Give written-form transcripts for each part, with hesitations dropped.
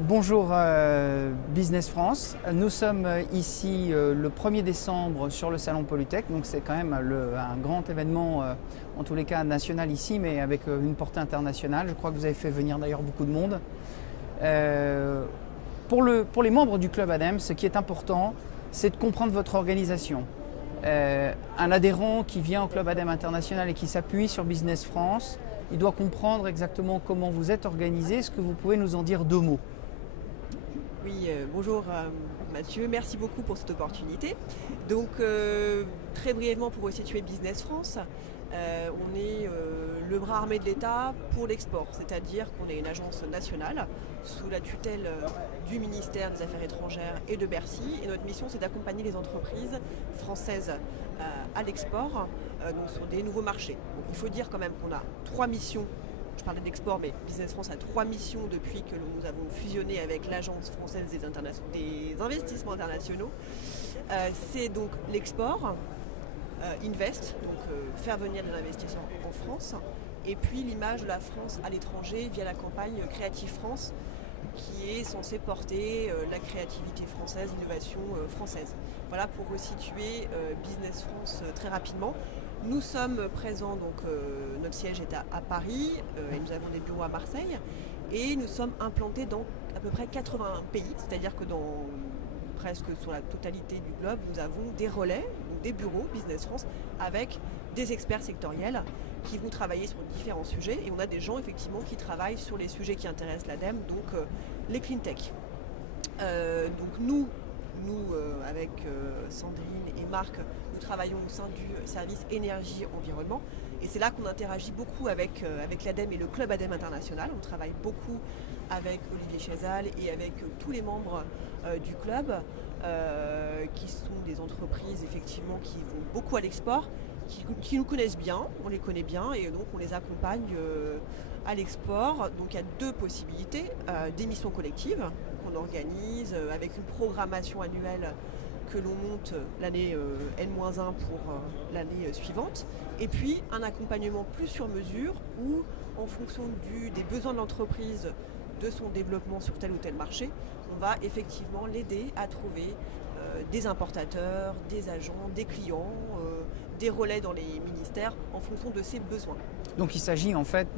Bonjour Business France, nous sommes ici le 1er décembre sur le salon Polytech, donc c'est quand même un grand événement en tous les cas national ici, mais avec une portée internationale. Je crois que vous avez fait venir d'ailleurs beaucoup de monde. Pour les membres du Club ADEME, ce qui est important, c'est de comprendre votre organisation. Un adhérent qui vient au Club ADEME International et qui s'appuie sur Business France, il doit comprendre exactement comment vous êtes organisé. Est-ce que vous pouvez nous en dire 2 mots ? Oui, bonjour Mathieu, merci beaucoup pour cette opportunité. Donc très brièvement pour resituer Business France, on est le bras armé de l'État pour l'export, c'est-à-dire qu'on est une agence nationale sous la tutelle du ministère des Affaires étrangères et de Bercy. Et notre mission, c'est d'accompagner les entreprises françaises à l'export, donc sur des nouveaux marchés. Donc, il faut dire quand même qu'on a 3 missions. Je parlais d'export, mais Business France a 3 missions depuis que nous avons fusionné avec l'Agence française des investissements internationaux. C'est donc l'export, Invest, donc faire venir des investisseurs en France, et puis l'image de la France à l'étranger via la campagne Creative France, qui est censée porter la créativité française, l'innovation française. Voilà pour resituer Business France très rapidement. Nous sommes présents, donc notre siège est à Paris et nous avons des bureaux à Marseille et nous sommes implantés dans à peu près 81 pays, c'est-à-dire que dans presque sur la totalité du globe, nous avons des relais, donc des bureaux Business France avec des experts sectoriels qui vont travailler sur différents sujets et on a des gens effectivement qui travaillent sur les sujets qui intéressent l'ADEME, donc les clean tech. Donc nous avec Sandrine et Marc, nous travaillons au sein du service énergie-environnement et c'est là qu'on interagit beaucoup avec l'ADEME et le Club ADEME International. On travaille beaucoup avec Olivier Chazal et avec tous les membres du club qui sont des entreprises effectivement qui vont beaucoup à l'export, qui nous connaissent bien, on les connaît bien et donc on les accompagne à l'export. Donc il y a 2 possibilités, des missions collectives qu'on organise avec une programmation annuelle que l'on monte l'année N-1 pour l'année suivante, et puis un accompagnement plus sur mesure où en fonction des besoins de l'entreprise, de son développement sur tel ou tel marché, on va effectivement l'aider à trouver des importateurs, des agents, des clients, des relais dans les ministères en fonction de ses besoins. Donc il s'agit en fait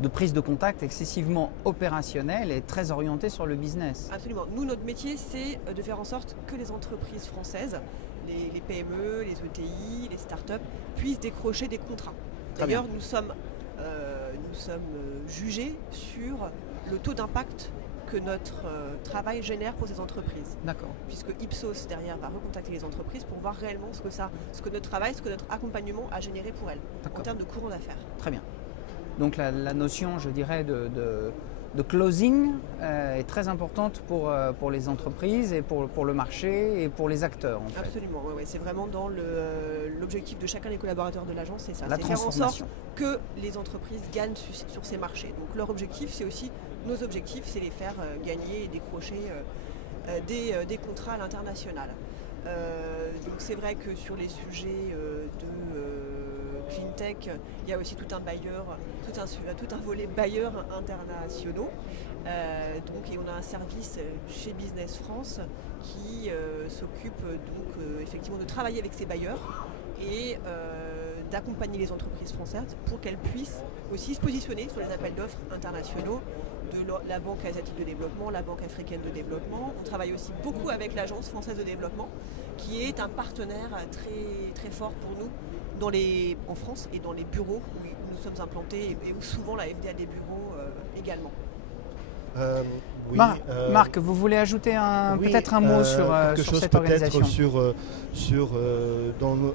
de prise de contact excessivement opérationnelle et très orientée sur le business. Absolument. Nous, notre métier, c'est de faire en sorte que les entreprises françaises, les PME, les ETI, les startups, puissent décrocher des contrats. D'ailleurs, nous sommes jugés sur le taux d'impact que notre travail génère pour ces entreprises. D'accord. Puisque Ipsos, derrière, va recontacter les entreprises pour voir réellement ce que notre travail, ce que notre accompagnement a généré pour elles, en termes de courant d'affaires. Très bien. Donc la notion, je dirais, de closing est très importante pour les entreprises et pour le marché et pour les acteurs, en fait. Absolument, ouais, c'est vraiment dans l'objectif de chacun des collaborateurs de l'agence, c'est ça. La transformation. Faire en sorte que les entreprises gagnent sur ces marchés. Donc leur objectif, c'est aussi, nos objectifs, c'est les faire gagner et décrocher des contrats à l'international. Donc c'est vrai que sur les sujets clean tech, il y a aussi tout un volet bailleurs internationaux. Et on a un service chez Business France qui s'occupe donc effectivement de travailler avec ces bailleurs et d'accompagner les entreprises françaises pour qu'elles puissent aussi se positionner sur les appels d'offres internationaux de la Banque asiatique de développement, la Banque africaine de développement. On travaille aussi beaucoup avec l'Agence française de développement qui est un partenaire très, très fort pour nous en France et dans les bureaux où nous sommes implantés et où souvent la FD a des bureaux également. Oui, Marc, vous voulez ajouter peut-être un mot sur cette organisation? Sur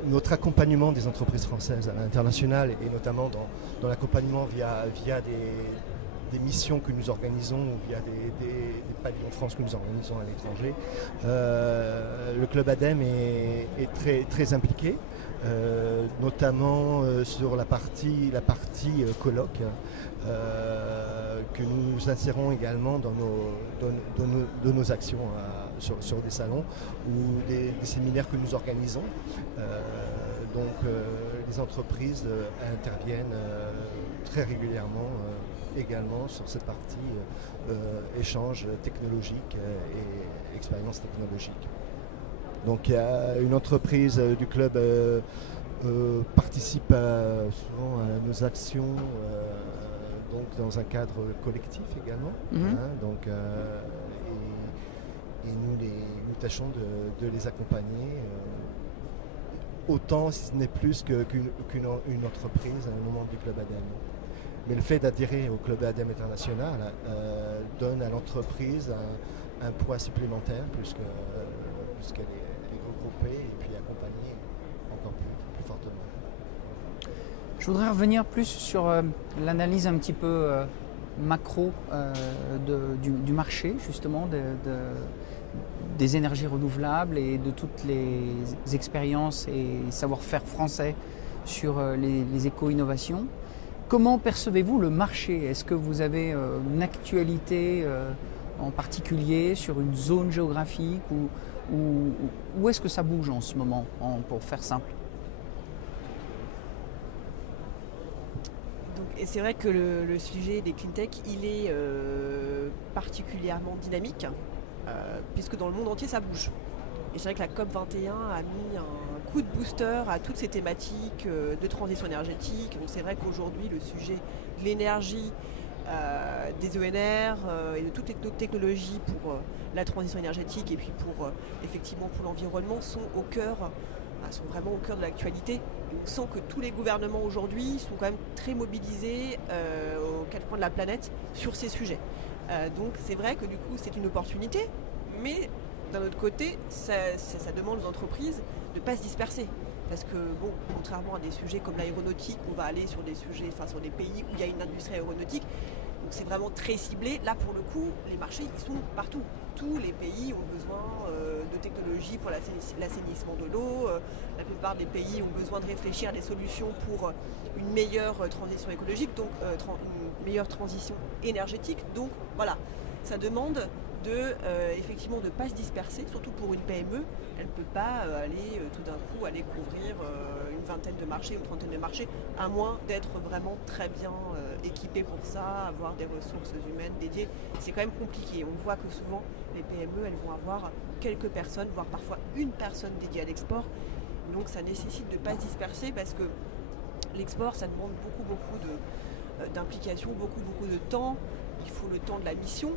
notre accompagnement des entreprises françaises à l'international et notamment dans l'accompagnement via des missions que nous organisons ou via des pavillons France que nous organisons à l'étranger. Le Club ADEME est très, très impliqué, notamment sur la partie colloque, que nous insérons également dans nos actions sur des salons ou des séminaires que nous organisons. donc les entreprises interviennent très régulièrement également sur cette partie échange technologique et expérience technologique. Donc il y a une entreprise du club participe souvent à nos actions donc dans un cadre collectif également. Donc, et nous tâchons de les accompagner autant, si ce n'est plus qu'une entreprise, un membre du club ADEME. Mais le fait d'adhérer au club ADEME international donne à l'entreprise un poids supplémentaire puisqu'elle est regroupée et puis accompagnée encore plus fortement. Je voudrais revenir plus sur l'analyse un petit peu macro du marché, justement, des énergies renouvelables et de toutes les expériences et savoir-faire français sur les éco-innovations. Comment percevez-vous le marché? Est-ce que vous avez une actualité en particulier sur une zone géographique ou où est-ce que ça bouge en ce moment, pour faire simple? Et c'est vrai que le sujet des clean tech, il est particulièrement dynamique, puisque dans le monde entier, ça bouge. Et c'est vrai que la COP21 a mis un coup de booster à toutes ces thématiques de transition énergétique. Donc c'est vrai qu'aujourd'hui, le sujet de l'énergie, des ENR et de toutes les technologies pour la transition énergétique et puis effectivement pour l'environnement sont vraiment au cœur de l'actualité. On sent que tous les gouvernements aujourd'hui sont quand même très mobilisés aux quatre coins de la planète sur ces sujets. Donc c'est vrai que du coup c'est une opportunité, mais d'un autre côté ça demande aux entreprises de ne pas se disperser. Parce que bon, contrairement à des sujets comme l'aéronautique, on va aller sur des sujets, sur des pays où il y a une industrie aéronautique. Donc c'est vraiment très ciblé. Là pour le coup, les marchés ils sont partout. Tous les pays ont besoin de technologies pour l'assainissement de l'eau. La plupart des pays ont besoin de réfléchir à des solutions pour une meilleure transition écologique, donc une meilleure transition énergétique. Donc voilà, ça demande effectivement de ne pas se disperser, surtout pour une PME. Elle ne peut pas aller tout d'un coup aller couvrir une vingtaine de marchés, une trentaine de marchés, à moins d'être vraiment très bien équipé pour ça, avoir des ressources humaines dédiées. C'est quand même compliqué. On voit que souvent les PME, elles vont avoir quelques personnes, voire parfois une personne dédiée à l'export. Donc ça nécessite de ne pas se disperser parce que l'export, ça demande beaucoup d'implication, beaucoup de temps. Il faut le temps de la mission,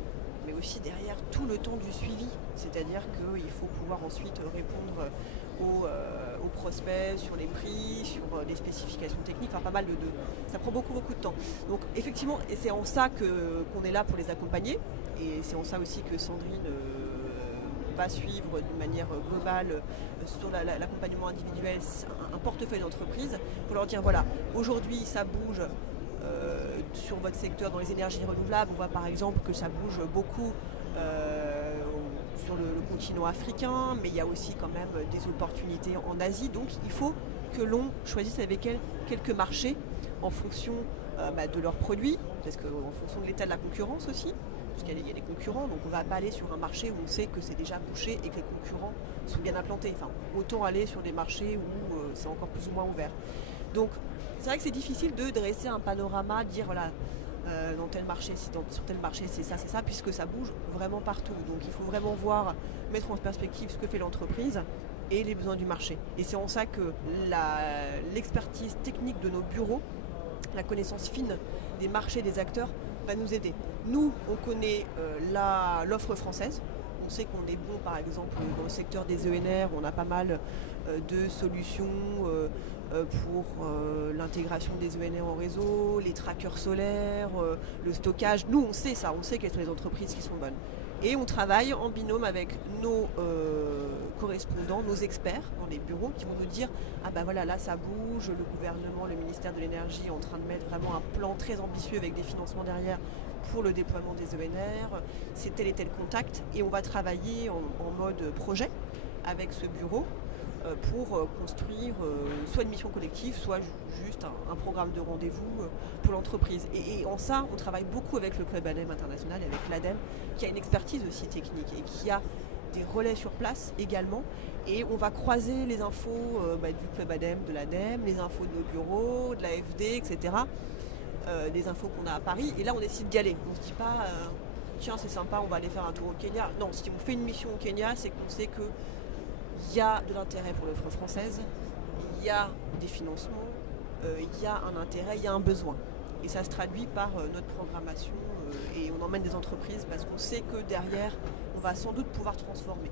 mais aussi derrière tout le temps du suivi. C'est-à-dire qu'il faut pouvoir ensuite répondre aux prospects sur les prix, sur les spécifications techniques, enfin pas mal ça prend beaucoup de temps. Donc effectivement, et c'est en ça qu'on est là pour les accompagner, et c'est en ça aussi que Sandrine va suivre d'une manière globale sur l'accompagnement individuel un portefeuille d'entreprise pour leur dire voilà, aujourd'hui ça bouge sur votre secteur dans les énergies renouvelables. On voit par exemple que ça bouge beaucoup sur le continent africain, mais il y a aussi quand même des opportunités en Asie. Donc il faut que l'on choisisse avec elles quelques marchés en fonction de leurs produits, parce qu'en fonction de l'état de la concurrence aussi, parce qu'il y a des concurrents, donc on ne va pas aller sur un marché où on sait que c'est déjà bouché et que les concurrents sont bien implantés. Enfin, autant aller sur des marchés où c'est encore plus ou moins ouvert. Donc c'est vrai que c'est difficile de dresser un panorama, dire voilà, dans tel marché, sur tel marché c'est ça, puisque ça bouge vraiment partout. Donc il faut vraiment mettre en perspective ce que fait l'entreprise et les besoins du marché. Et c'est en ça que l'expertise technique de nos bureaux, la connaissance fine des marchés, des acteurs, va nous aider. Nous, on connaît l'offre française. On sait qu'on est bon, par exemple, dans le secteur des ENR, on a pas mal de solutions pour l'intégration des ENR en réseau, les trackers solaires, le stockage. Nous, on sait ça, on sait quelles sont les entreprises qui sont bonnes. Et on travaille en binôme avec nos correspondants, nos experts dans les bureaux qui vont nous dire ah ben voilà, là ça bouge, le gouvernement, le ministère de l'énergie est en train de mettre vraiment un plan très ambitieux avec des financements derrière pour le déploiement des ENR, c'est tel et tel contact, et on va travailler en mode projet avec ce bureau pour construire soit une mission collective, soit juste un programme de rendez-vous pour l'entreprise. Et en ça, on travaille beaucoup avec le Club ADEME international et avec l'ADEME, qui a une expertise aussi technique et qui a des relais sur place également. Et on va croiser les infos du Club ADEME, de l'ADEME, les infos de nos bureaux, de l'AFD, etc. Des infos qu'on a à Paris. Et là, on décide d'y aller. On ne se dit pas, tiens, c'est sympa, on va aller faire un tour au Kenya. Non, si on fait une mission au Kenya, c'est qu'on sait qu'il y a de l'intérêt pour l'offre française, il y a des financements, il y a un intérêt, il y a un besoin. Et ça se traduit par notre programmation et on emmène des entreprises parce qu'on sait que derrière, on va sans doute pouvoir transformer.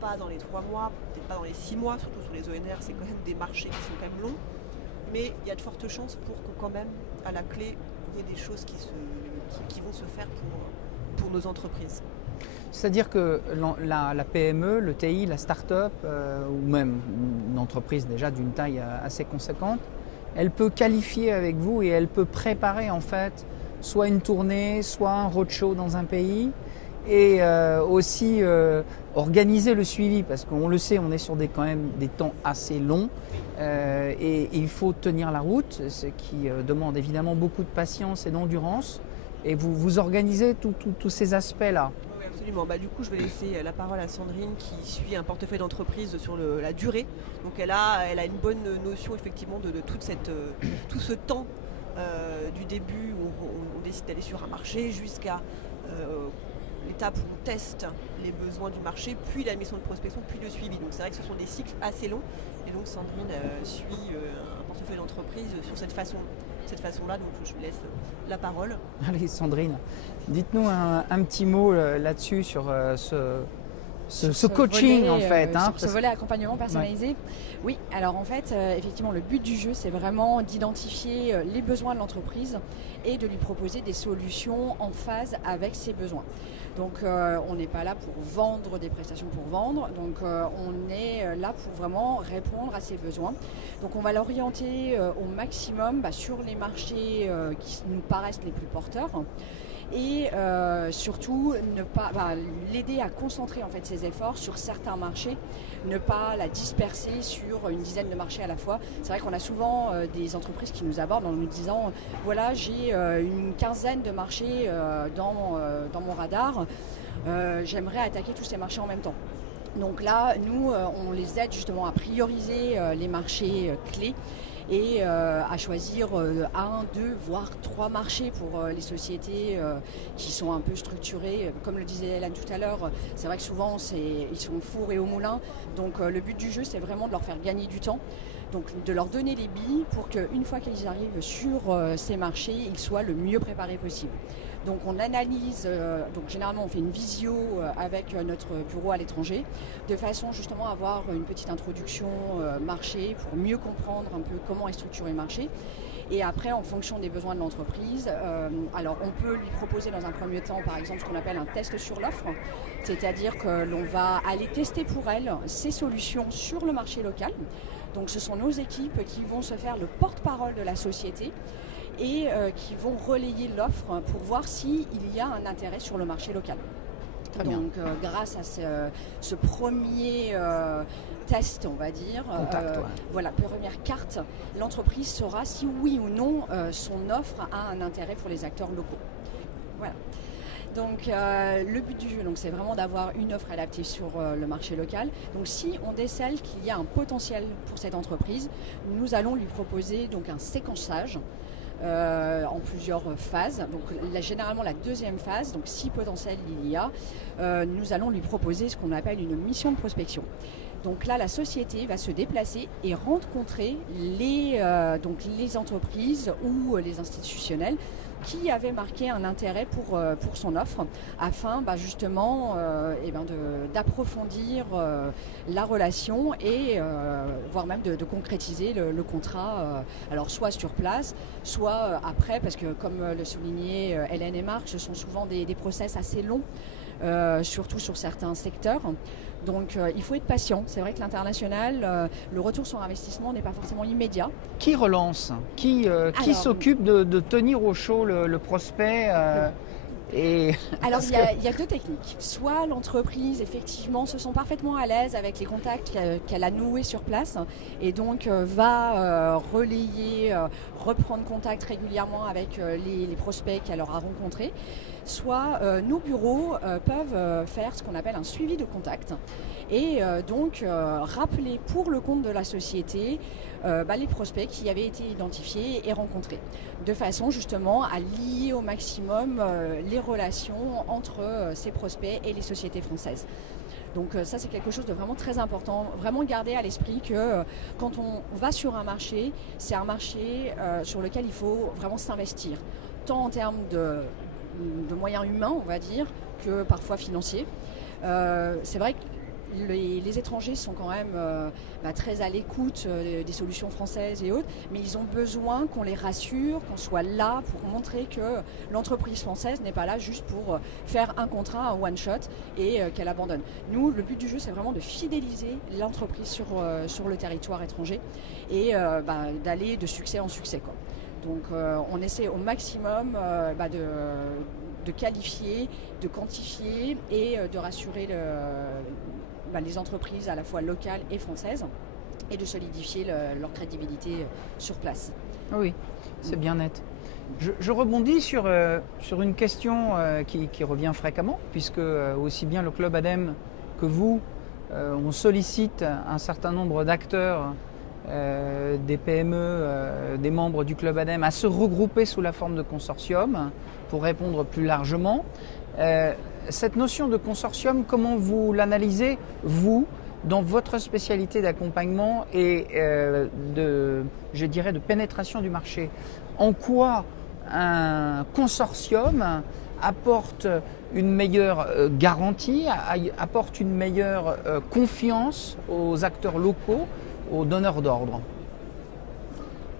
Pas dans les 3 mois, peut-être pas dans les 6 mois, surtout sur les ONR, c'est quand même des marchés qui sont quand même longs. Mais il y a de fortes chances pour que quand même, à la clé, il y ait des choses qui vont se faire pour nos entreprises. C'est-à-dire que la PME, le TI, la start-up, ou même une entreprise déjà d'une taille assez conséquente, elle peut qualifier avec vous et elle peut préparer en fait soit une tournée, soit un roadshow dans un pays et aussi organiser le suivi parce qu'on le sait, on est sur quand même des temps assez longs et il faut tenir la route, ce qui demande évidemment beaucoup de patience et d'endurance et vous organisez tous ces aspects-là. Oui, absolument. Du coup, je vais laisser la parole à Sandrine qui suit un portefeuille d'entreprise sur la durée. Donc elle a une bonne notion effectivement de tout ce temps du début où on décide d'aller sur un marché jusqu'à l'étape où on teste les besoins du marché, puis la mission de prospection, puis le suivi. Donc c'est vrai que ce sont des cycles assez longs. Et donc Sandrine suit un portefeuille d'entreprise sur cette façon-là. Donc je lui laisse la parole. Allez Sandrine, dites-nous un petit mot là-dessus sur ce coaching volet, en fait. Sur ce volet accompagnement personnalisé. Ouais. Oui, alors en fait, effectivement, le but du jeu, c'est vraiment d'identifier les besoins de l'entreprise et de lui proposer des solutions en phase avec ses besoins. Donc on n'est pas là pour vendre des prestations pour vendre, donc on est là pour vraiment répondre à ses besoins. Donc on va l'orienter au maximum sur les marchés qui nous paraissent les plus porteurs. Et surtout l'aider à concentrer en fait ses efforts sur certains marchés, ne pas la disperser sur une dizaine de marchés à la fois. C'est vrai qu'on a souvent des entreprises qui nous abordent en nous disant voilà, j'ai une quinzaine de marchés dans mon radar, j'aimerais attaquer tous ces marchés en même temps. Donc là, nous, on les aide justement à prioriser les marchés clés et à choisir 1, 2, voire 3 marchés pour les sociétés qui sont un peu structurées. Comme le disait Hélène tout à l'heure, c'est vrai que souvent ils sont au four et au moulin. Donc le but du jeu, c'est vraiment de leur faire gagner du temps. Donc de leur donner les billes pour qu'une fois qu'ils arrivent sur ces marchés, ils soient le mieux préparés possible. Donc on analyse, donc généralement on fait une visio avec notre bureau à l'étranger, de façon justement à avoir une petite introduction marché pour mieux comprendre un peu comment est structuré le marché. Et après, en fonction des besoins de l'entreprise, alors on peut lui proposer dans un premier temps, par exemple, ce qu'on appelle un test sur l'offre, c'est-à-dire que l'on va aller tester pour elle ses solutions sur le marché local. Donc ce sont nos équipes qui vont se faire le porte-parole de la société et qui vont relayer l'offre pour voir s'il y a un intérêt sur le marché local. Donc grâce à ce premier test, on va dire, contact, voilà, première carte, l'entreprise saura si oui ou non son offre a un intérêt pour les acteurs locaux. Voilà. Donc le but du jeu, c'est vraiment d'avoir une offre adaptée sur le marché local. Donc si on décèle qu'il y a un potentiel pour cette entreprise, nous allons lui proposer donc un séquençage en plusieurs phases. Donc généralement la deuxième phase, donc si potentiel il y a, nous allons lui proposer ce qu'on appelle une mission de prospection. Donc là, la société va se déplacer et rencontrer les entreprises ou les institutionnels qui avaient marqué un intérêt pour son offre afin justement d'approfondir la relation et voire même de concrétiser le contrat, alors soit sur place, soit après, parce que comme le soulignait Hélène et Marc, ce sont souvent des process assez longs, surtout sur certains secteurs. Donc il faut être patient. C'est vrai que l'international, le retour sur investissement n'est pas forcément immédiat. Qui relance ? Qui s'occupe de tenir au chaud le prospect Alors il y a deux techniques. Soit l'entreprise effectivement se sent parfaitement à l'aise avec les contacts qu'elle a noués sur place et donc va relayer, reprendre contact régulièrement avec les prospects qu'elle aura rencontrés. Soit nos bureaux peuvent faire ce qu'on appelle un suivi de contact et donc rappeler pour le compte de la société les prospects qui avaient été identifiés et rencontrés, de façon justement à lier au maximum les relations entre ces prospects et les sociétés françaises. Donc ça c'est quelque chose de vraiment très important, vraiment garder à l'esprit que quand on va sur un marché, c'est un marché sur lequel il faut vraiment s'investir, tant en termes de moyens humains on va dire, que parfois financiers. C'est vrai que les étrangers sont quand même très à l'écoute des solutions françaises et autres, mais ils ont besoin qu'on les rassure, qu'on soit là pour montrer que l'entreprise française n'est pas là juste pour faire un contrat, un one-shot et qu'elle abandonne. Nous, le but du jeu, c'est vraiment de fidéliser l'entreprise sur le territoire étranger et d'aller de succès en succès, quoi. Donc on essaie au maximum de qualifier, de quantifier et de rassurer les entreprises à la fois locales et françaises et de solidifier leur crédibilité sur place. Oui, c'est bien net. Je rebondis sur une question qui revient fréquemment, puisque aussi bien le Club ADEME que vous, on sollicite un certain nombre d'acteurs, des PME, des membres du Club ADEME à se regrouper sous la forme de consortium pour répondre plus largement. Cette notion de consortium, comment vous l'analysez, vous, dans votre spécialité d'accompagnement et de pénétration du marché? En quoi un consortium apporte une meilleure garantie, apporte une meilleure confiance aux acteurs locaux, aux donneurs d'ordre?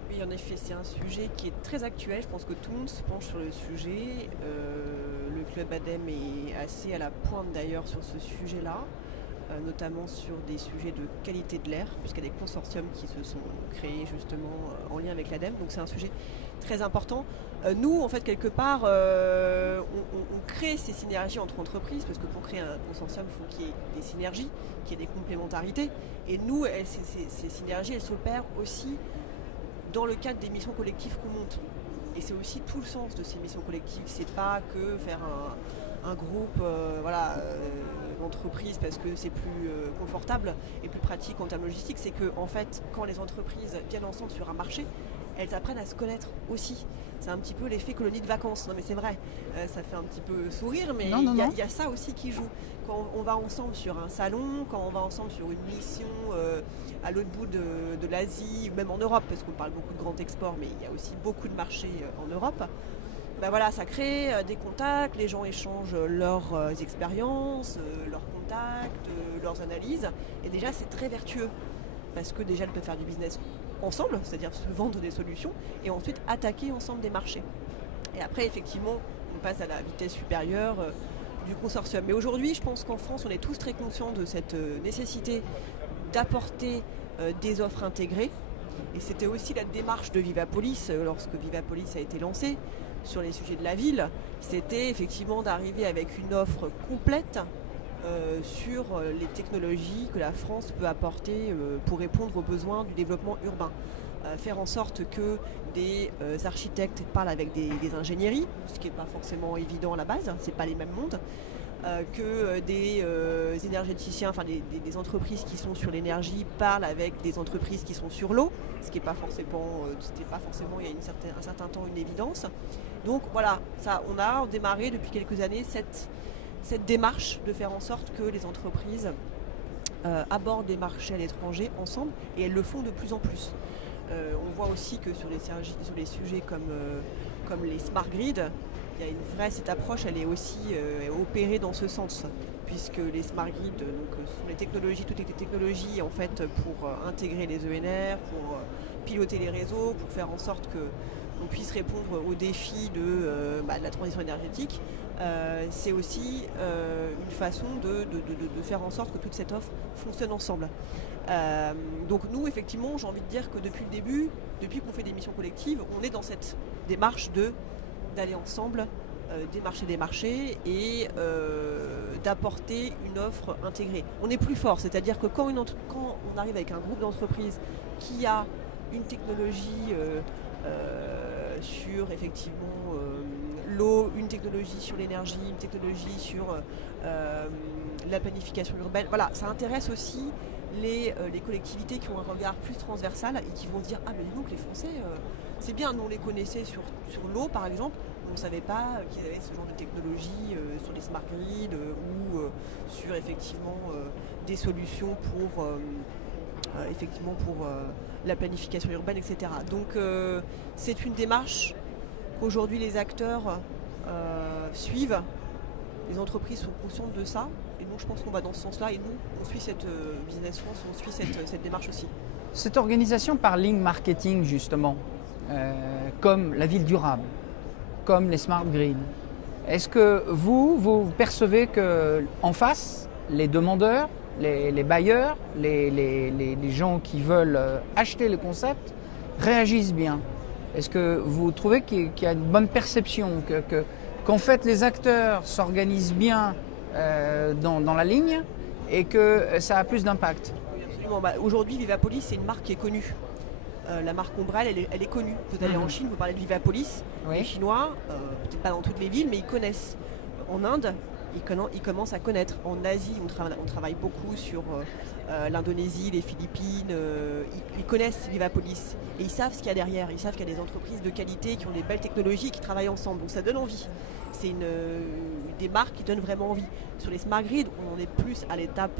Oui, en effet, c'est un sujet qui est très actuel. Je pense que tout le monde se penche sur le sujet. Le Club ADEME est assez à la pointe d'ailleurs sur ce sujet-là, notamment sur des sujets de qualité de l'air, puisqu'il y a des consortiums qui se sont créés justement en lien avec l'ADEME. Donc c'est un sujet très important. Nous, en fait, quelque part, on crée ces synergies entre entreprises, parce que pour créer un consortium, il faut qu'il y ait des synergies, qu'il y ait des complémentarités. Et nous, ces synergies, elles s'opèrent aussi dans le cadre des missions collectives qu'on monte. Et c'est aussi tout le sens de ces missions collectives. C'est pas que faire un groupe d'entreprises parce que c'est plus confortable et plus pratique en termes logistiques. C'est que en fait, quand les entreprises viennent ensemble sur un marché, elles apprennent à se connaître aussi. C'est un petit peu l'effet colonie de vacances. Non mais c'est vrai, ça fait un petit peu sourire, mais il y a ça aussi qui joue. Quand on va ensemble sur un salon, quand on va ensemble sur une mission à l'autre bout de l'Asie, ou même en Europe, parce qu'on parle beaucoup de grand export, mais il y a aussi beaucoup de marchés en Europe, ça crée des contacts, les gens échangent leurs expériences, leurs contacts, leurs analyses, et déjà c'est très vertueux, parce que déjà elles peuvent faire du business ensemble, c'est-à-dire se vendre des solutions, et ensuite attaquer ensemble des marchés. Et après, effectivement, on passe à la vitesse supérieure du consortium. Mais aujourd'hui, je pense qu'en France, on est tous très conscients de cette nécessité d'apporter des offres intégrées. Et c'était aussi la démarche de Vivapolis, lorsque Vivapolis a été lancé sur les sujets de la ville. C'était effectivement d'arriver avec une offre complète sur les technologies que la France peut apporter pour répondre aux besoins du développement urbain. Faire en sorte que des architectes parlent avec des ingénieries, ce qui n'est pas forcément évident à la base, c'est pas les mêmes mondes, que des énergéticiens, enfin des entreprises qui sont sur l'énergie parlent avec des entreprises qui sont sur l'eau, ce qui n'est pas forcément, c'était pas forcément il y a un certain temps une évidence. Donc voilà, on a démarré depuis quelques années cette démarche de faire en sorte que les entreprises abordent des marchés à l'étranger ensemble, et elles le font de plus en plus. On voit aussi que sur les sujets comme les smart grids, il y a cette approche, elle est aussi opérée dans ce sens, puisque les smart grids sont toutes les technologies en fait pour intégrer les ENR, pour piloter les réseaux, pour faire en sorte qu'on puisse répondre aux défis de la transition énergétique. C'est aussi une façon de faire en sorte que toute cette offre fonctionne ensemble. Donc nous, effectivement, j'ai envie de dire que depuis le début, depuis qu'on fait des missions collectives, on est dans cette démarche d'aller ensemble démarcher des marchés et d'apporter une offre intégrée. On est plus fort, c'est-à-dire que quand on arrive avec un groupe d'entreprises qui a une technologie sur effectivement l'eau, une technologie sur l'énergie, une technologie sur la planification urbaine, voilà, ça intéresse aussi les collectivités qui ont un regard plus transversal et qui vont se dire « Ah mais dis donc les Français, c'est bien, nous on les connaissait sur l'eau par exemple, on ne savait pas qu'ils avaient ce genre de technologie sur les smart grids ou sur effectivement des solutions pour la planification urbaine, etc. » Donc c'est une démarche qu'aujourd'hui les acteurs suivent, les entreprises sont conscientes de ça, et donc je pense qu'on va dans ce sens-là, et nous on suit cette Business France, on suit cette démarche aussi. Cette organisation par ligne marketing justement, comme la ville durable, comme les smart grids, est-ce que vous percevez qu'en face, les demandeurs, les bailleurs, les gens qui veulent acheter le concept réagissent bien? Est-ce que vous trouvez qu'il y a une bonne perception, qu'en fait les acteurs s'organisent bien dans la ligne et que ça a plus d'impact? Oui, absolument. Aujourd'hui, Vivapolis, c'est une marque qui est connue. La marque Ombrelle, elle est connue. Vous allez en Chine, vous parlez de Vivapolis. Oui. Les Chinois, peut-être pas dans toutes les villes, mais ils connaissent. En Inde, ils commencent à connaître. En Asie, on travaille beaucoup sur l'Indonésie, les Philippines. Ils connaissent Vivapolis et ils savent ce qu'il y a derrière. Ils savent qu'il y a des entreprises de qualité qui ont des belles technologies qui travaillent ensemble. Donc ça donne envie. C'est des marques qui donnent vraiment envie. Sur les smart grids, on est plus à l'étape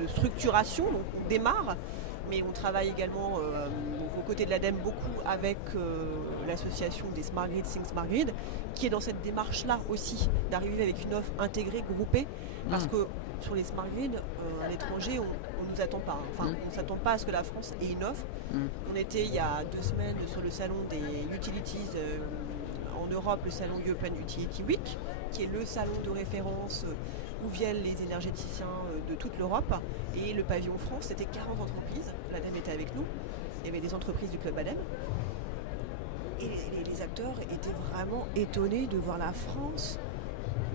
de structuration. Donc on démarre. Mais on travaille également aux côtés de l'ADEME beaucoup avec l'association des Smart Grid, Think Smart Grid, qui est dans cette démarche-là aussi, d'arriver avec une offre intégrée, groupée, parce que sur les Smart Grid, à l'étranger, on ne nous attend pas. Enfin, on ne s'attend pas à ce que la France ait une offre. On était il y a 2 semaines sur le salon des Utilities en Europe, le salon European Utility Week, qui est le salon de référence où viennent les énergéticiens de toute l'Europe. Et le pavillon France, c'était 40 entreprises. L'ADEME était avec nous. Il y avait des entreprises du club ADEME. Et les acteurs étaient vraiment étonnés de voir la France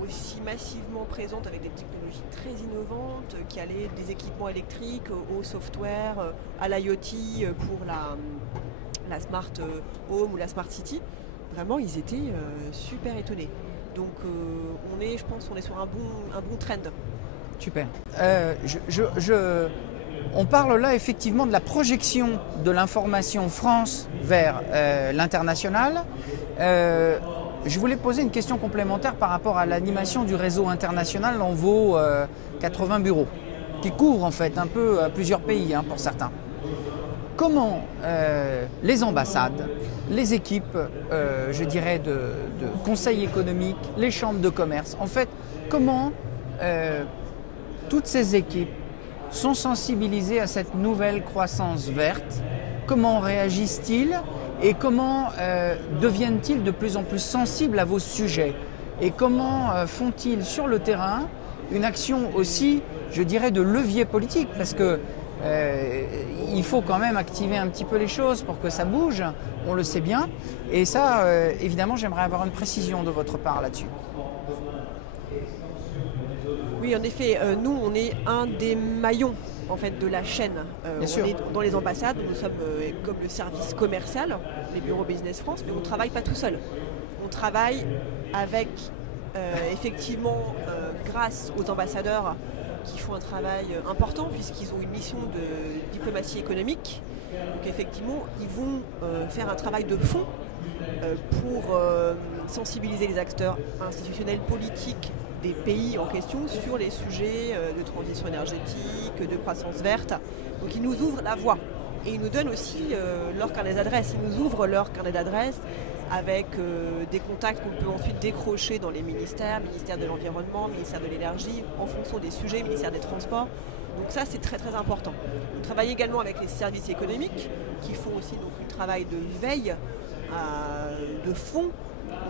aussi massivement présente avec des technologies très innovantes, qui allaient des équipements électriques au software, à l'IoT pour la Smart Home ou la Smart City. Vraiment, ils étaient super étonnés. Donc je pense qu'on est sur un bon trend. Super. On parle là effectivement de la projection de l'information France vers l'international. Je voulais poser une question complémentaire par rapport à l'animation du réseau international dans vos 80 bureaux, qui couvrent en fait un peu plusieurs pays pour certains. Comment les ambassades, les équipes, je dirais, de conseil économique, les chambres de commerce, en fait, comment toutes ces équipes sont sensibilisées à cette nouvelle croissance verte? Comment réagissent-ils et comment deviennent-ils de plus en plus sensibles à vos sujets? Et comment font-ils sur le terrain une action aussi, je dirais, de levier politique? Parce que il faut quand même activer un petit peu les choses pour que ça bouge, on le sait bien. Et ça, évidemment, j'aimerais avoir une précision de votre part là-dessus. Oui, en effet, nous, on est un des maillons en fait, de la chaîne. On est dans les ambassades, nous sommes comme le service commercial, les bureaux Business France, mais on ne travaille pas tout seul. On travaille avec, effectivement, grâce aux ambassadeurs qui font un travail important puisqu'ils ont une mission de diplomatie économique. Donc effectivement, ils vont faire un travail de fond pour sensibiliser les acteurs institutionnels, politiques des pays en question sur les sujets de transition énergétique, de croissance verte. Donc ils nous ouvrent la voie et ils nous donnent aussi leur carnet d'adresses. Ils nous ouvrent leur carnet d'adresses avec des contacts qu'on peut ensuite décrocher dans les ministères, ministère de l'Environnement, ministère de l'Énergie, en fonction des sujets, ministère des Transports. Donc ça, c'est très très important. On travaille également avec les services économiques qui font aussi donc, un travail de veille, de fond,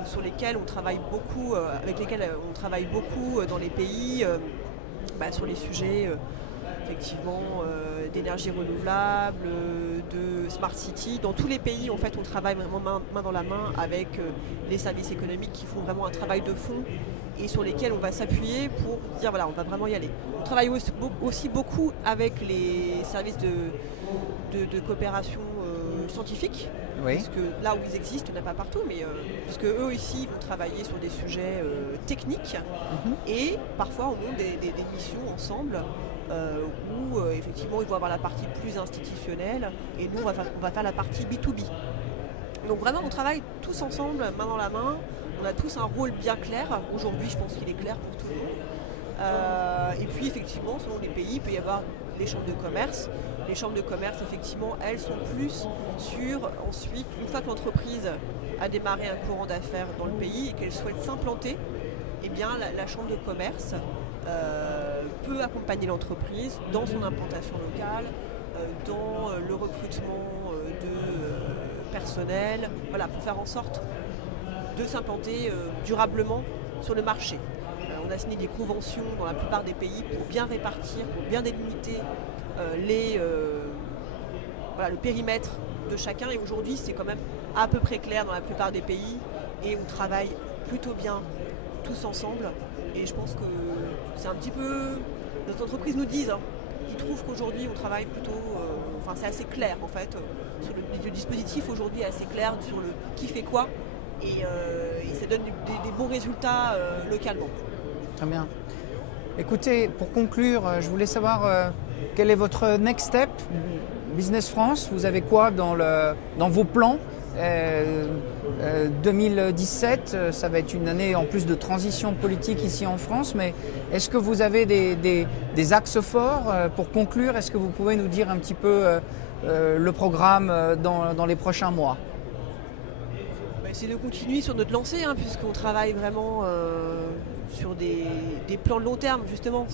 sur lesquels on travaille beaucoup, avec lesquels on travaille beaucoup dans les pays, sur les sujets effectivement d'énergie renouvelable, de smart city. Dans tous les pays, en fait, on travaille vraiment main dans la main avec les services économiques qui font vraiment un travail de fond et sur lesquels on va s'appuyer pour dire voilà, on va vraiment y aller. On travaille aussi beaucoup avec les services de coopération scientifique. Oui. Parce que là où ils existent, il n'y en a pas partout, mais puisque eux ici vont travailler sur des sujets techniques et parfois on monte des missions ensemble où effectivement ils vont avoir la partie plus institutionnelle et nous on va faire la partie B2B. Donc vraiment on travaille tous ensemble, main dans la main, on a tous un rôle bien clair. Aujourd'hui je pense qu'il est clair pour tout le monde. Et puis effectivement selon les pays il peut y avoir les chambres de commerce. Les chambres de commerce, effectivement, elles sont plus sur, ensuite, une fois que l'entreprise a démarré un courant d'affaires dans le pays et qu'elle souhaite s'implanter, eh bien, la chambre de commerce peut accompagner l'entreprise dans son implantation locale, dans le recrutement de personnel, voilà, pour faire en sorte de s'implanter durablement sur le marché. On a signé des conventions dans la plupart des pays pour bien répartir, pour bien délimiter le périmètre de chacun et aujourd'hui c'est quand même à peu près clair dans la plupart des pays et on travaille plutôt bien tous ensemble et je pense que c'est un petit peu, nos entreprises nous disent, ils trouvent qu'aujourd'hui on travaille plutôt, c'est assez clair en fait, sur le dispositif aujourd'hui est assez clair sur le qui fait quoi et ça donne des bons résultats localement. Très bien. Écoutez, pour conclure, je voulais savoir quel est votre next step Business France. Vous avez quoi dans vos plans 2017, ça va être une année en plus de transition politique ici en France, mais est-ce que vous avez des axes forts pour conclure? Est-ce que vous pouvez nous dire un petit peu le programme dans les prochains mois? C'est de continuer sur notre lancée, puisqu'on travaille vraiment sur des plans de long terme, justement.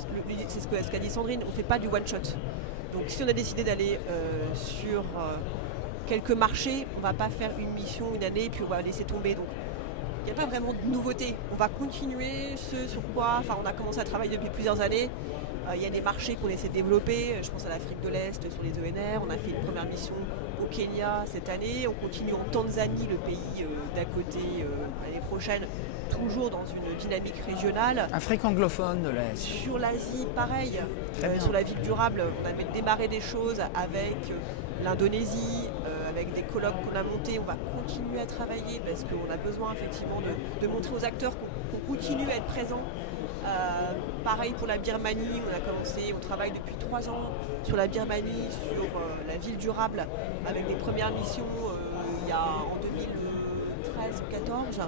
C'est ce qu'a dit Sandrine, on ne fait pas du one-shot. Donc si on a décidé d'aller sur quelques marchés, on ne va pas faire une mission, une année, puis on va laisser tomber. Donc il n'y a pas vraiment de nouveauté. On va continuer ce sur quoi on a commencé à travailler depuis plusieurs années. Il y a des marchés qu'on essaie de développer. Je pense à l'Afrique de l'Est sur les ENR. On a fait une première mission au Kenya cette année. On continue en Tanzanie, le pays d'à côté, l'année prochaine, toujours dans une dynamique régionale. Afrique anglophone de l'Est. Sur l'Asie, pareil. Sur la ville durable, on a démarré des choses avec l'Indonésie, avec des colloques qu'on a montés. On va continuer à travailler parce qu'on a besoin effectivement de montrer aux acteurs qu'on continue à être présents. Pareil pour la Birmanie, on travaille depuis 3 ans sur la Birmanie, sur la ville durable, avec des premières missions il y a en 2013 ou 2014.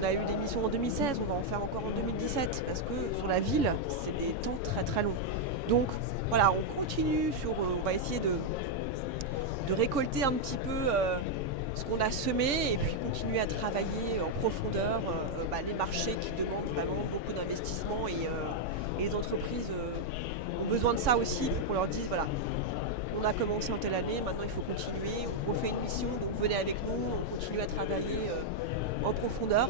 On a eu des missions en 2016, on va en faire encore en 2017, parce que sur la ville, c'est des temps très très longs. Donc voilà, on continue on va essayer de récolter un petit peu ce qu'on a semé et puis continuer à travailler en profondeur les marchés qui demandent vraiment beaucoup d'investissement et les entreprises ont besoin de ça aussi pour qu'on leur dise voilà, on a commencé en telle année, maintenant il faut continuer, on refait une mission, donc venez avec nous, on continue à travailler en profondeur.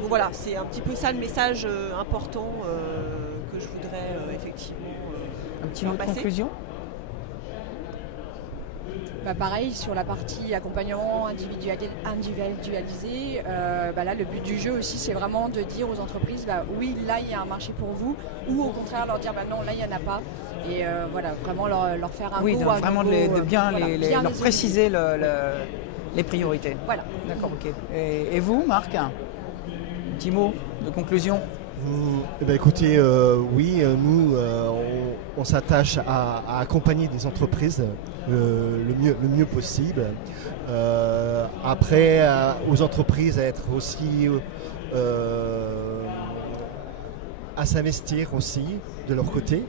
Donc voilà, c'est un petit peu ça le message important que je voudrais effectivement un petit mot de conclusion. Pareil, sur la partie accompagnement individualisé, là, le but du jeu aussi, c'est vraiment de dire aux entreprises, oui, là, il y a un marché pour vous, ou au contraire, leur dire, non, là, il n'y en a pas. Et vraiment leur faire un mot. Vraiment de bien leur préciser les priorités. Voilà. D'accord, ok. Et vous, Marc, un petit mot de conclusion? Écoutez, oui, nous, on s'attache à accompagner des entreprises le mieux possible. Après, aux entreprises à être aussi à s'investir aussi de leur côté.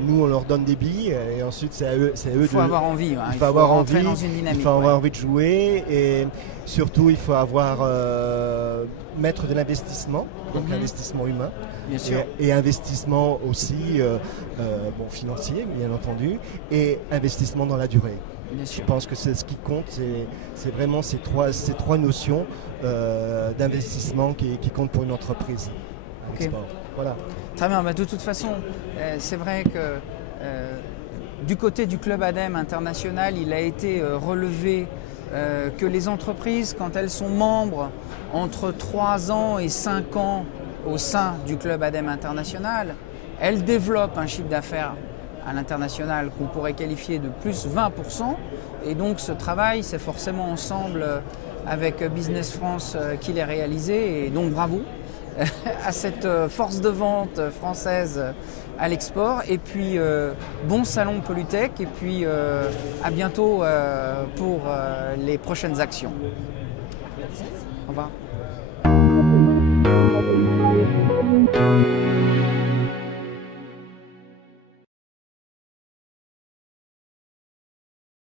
Nous, on leur donne des billes et ensuite c'est à eux. Il faut avoir envie. Il faut avoir envie. Dans une dynamique, il faut avoir envie de jouer et surtout il faut avoir mettre de l'investissement, donc l'investissement humain. Bien sûr. Et investissement aussi financier, bien entendu, et investissement dans la durée. Bien sûr. Je pense que c'est ce qui compte, c'est vraiment ces trois notions d'investissement qui comptent pour une entreprise. export. Voilà. Très bien, de toute façon, c'est vrai que du côté du Club ADEME International, il a été relevé que les entreprises, quand elles sont membres entre 3 ans et 5 ans au sein du Club ADEME International, elles développent un chiffre d'affaires à l'international qu'on pourrait qualifier de plus 20%. Et donc ce travail, c'est forcément ensemble avec Business France qu'il est réalisé. Et donc bravo à cette force de vente française à l'export. Et puis bon salon Polytech et puis à bientôt pour les prochaines actions. Au revoir.